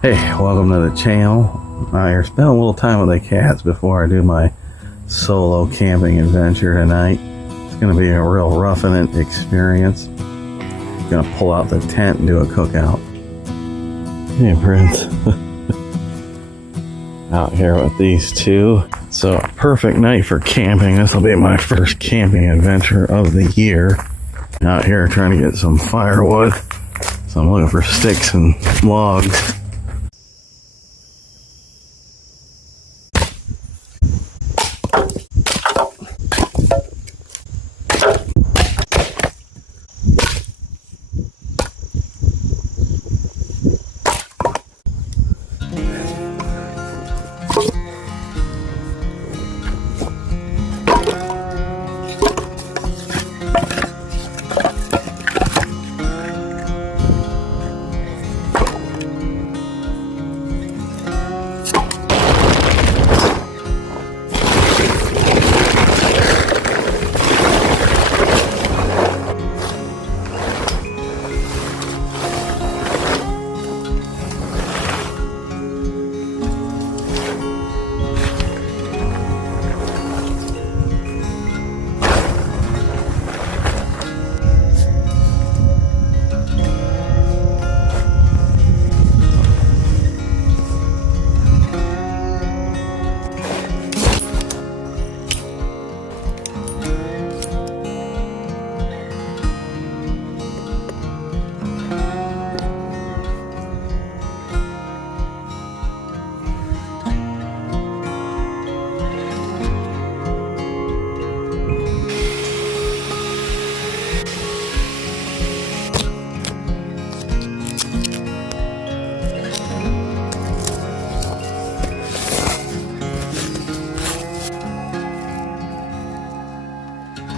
Hey, welcome to the channel. I spent a little time with the cats before I do my solo camping adventure tonight. It's going to be a real roughing it experience. Going to pull out the tent and do a cookout. Hey, Prince. Out here with these two. So, a perfect night for camping. This will be my first camping adventure of the year. Out here trying to get some firewood. So I'm looking for sticks and logs.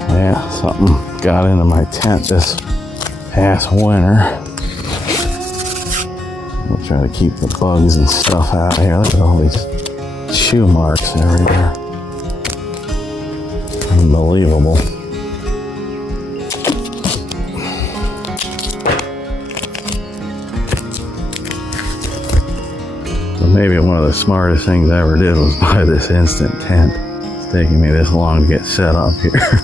Yeah, something got into my tent this past winter. We'll try to keep the bugs and stuff out here. Look at all these chew marks everywhere. Unbelievable. So maybe one of the smartest things I ever did was buy this instant tent. It's taking me this long to get set up here.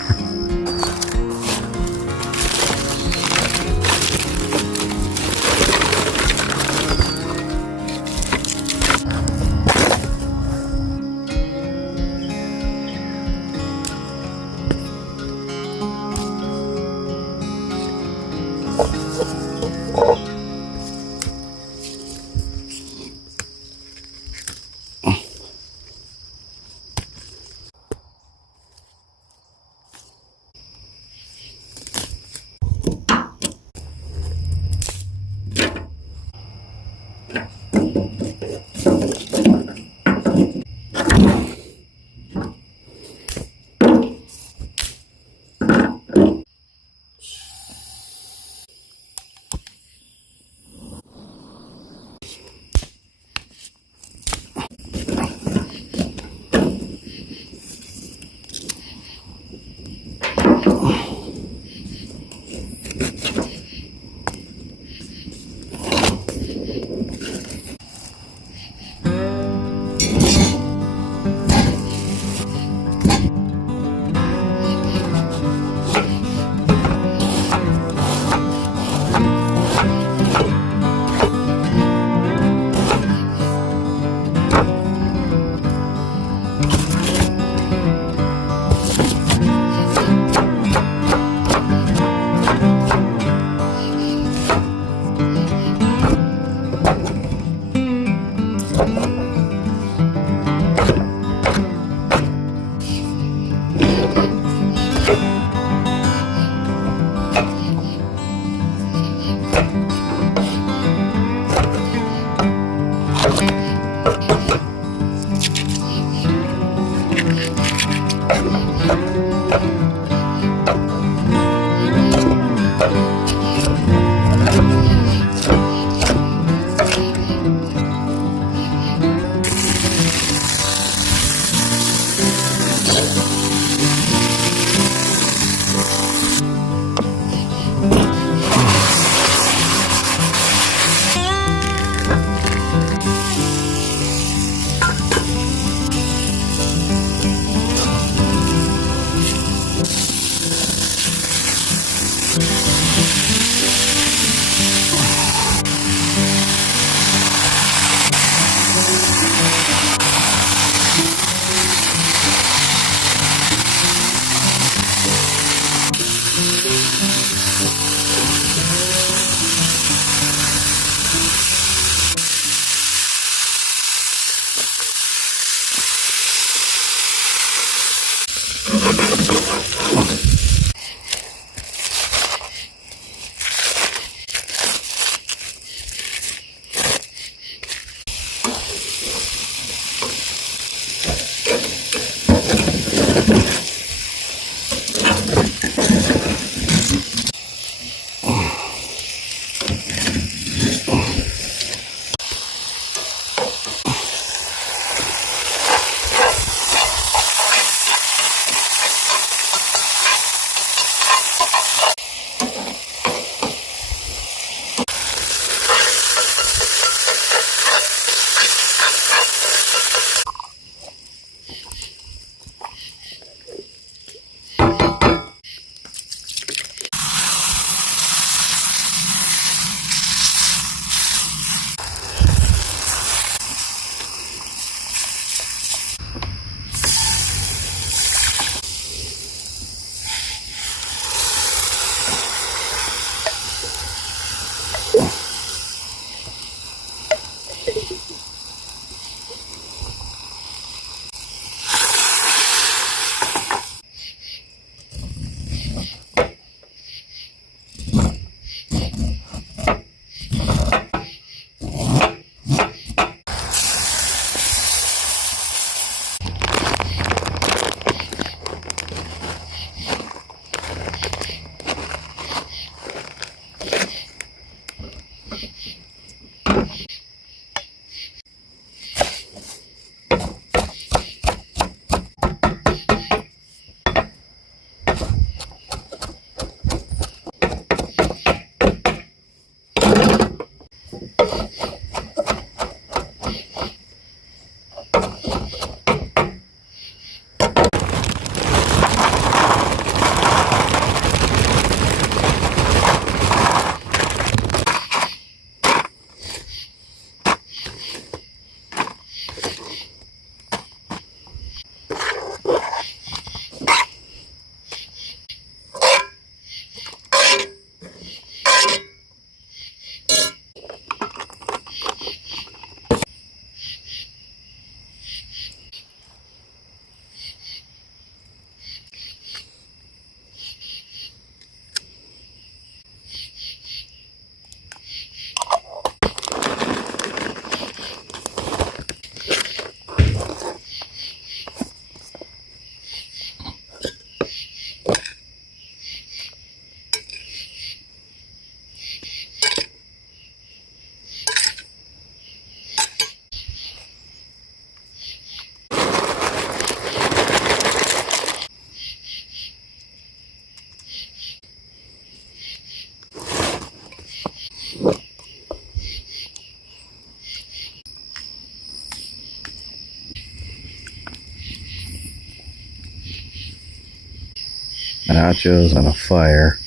nachos and a fire.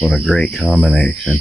What a great combination.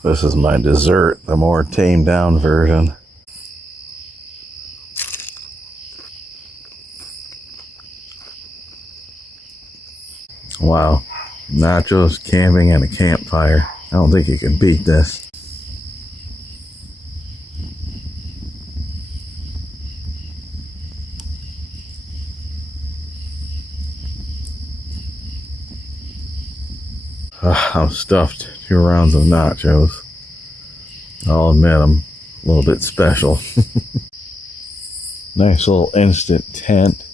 This is my dessert, the more tamed down version. Wow, nachos, camping, and a campfire. I don't think you can beat this. I'm stuffed 2 rounds of nachos. I'll admit I'm a little bit special. Nice little instant tent.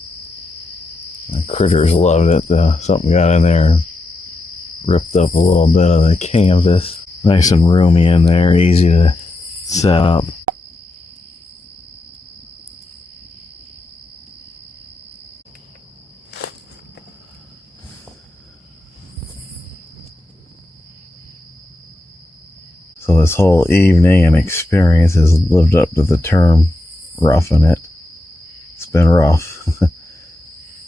The critters loved it. Something got in there and ripped up a little bit of the canvas. Nice and roomy in there, easy to set up. So this whole evening and experience has lived up to the term roughing it. It's been rough.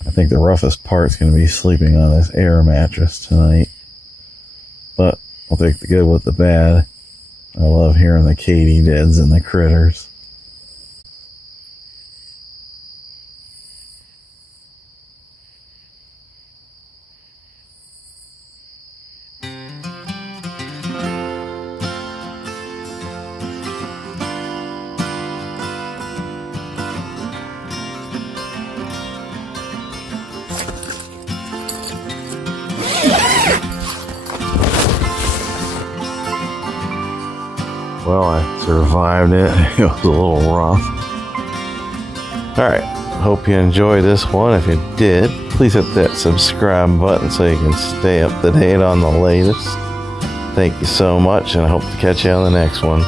I think the roughest part's going to be sleeping on this air mattress tonight. But I'll take the good with the bad. I love hearing the katydids and the critters. Well, I survived it. It was a little rough. Alright, hope you enjoyed this one. If you did, please hit that subscribe button so you can stay up to date on the latest. Thank you so much, and I hope to catch you on the next one.